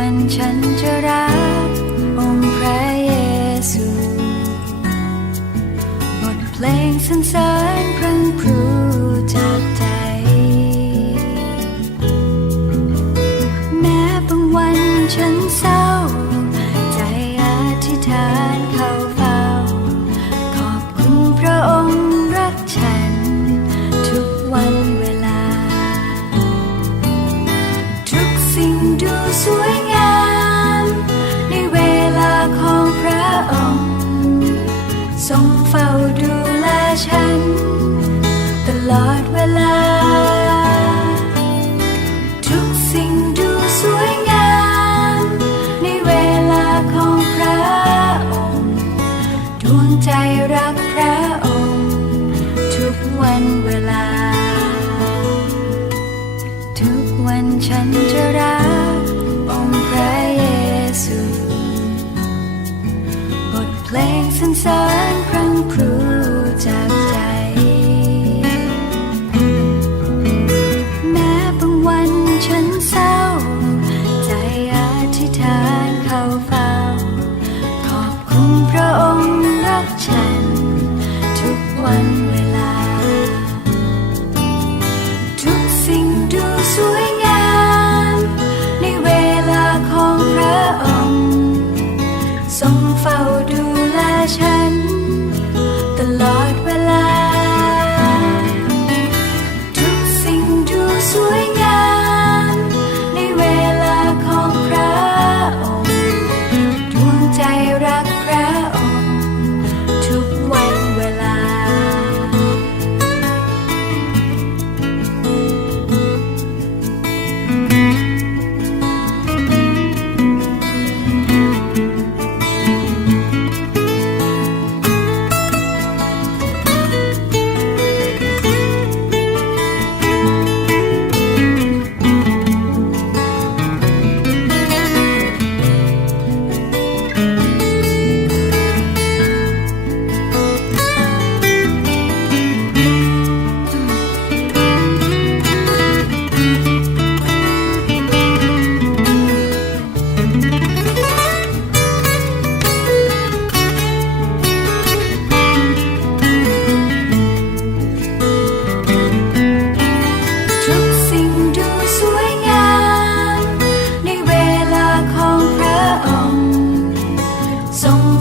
วันฉันจะรักองค์พระเยซูบทเพลงสรรเสริญพระครูจากใจ แม้บางวันฉันเศร้า ใจอธิษฐานเข้าเฝ้า ขอบคุณพระองค์รักฉัน ทุกวันเวลา ทุกสิ่งดูสวย เฝ้าดูแลฉัน ตลอดเวลา ทุกสิ่งดูสวยงาม ในเวลาของพระองค์ดวงใจรักพระองค์ ทุกวันเวลา ทุกวันฉัน เฝ้าดูแลฉัน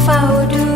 fado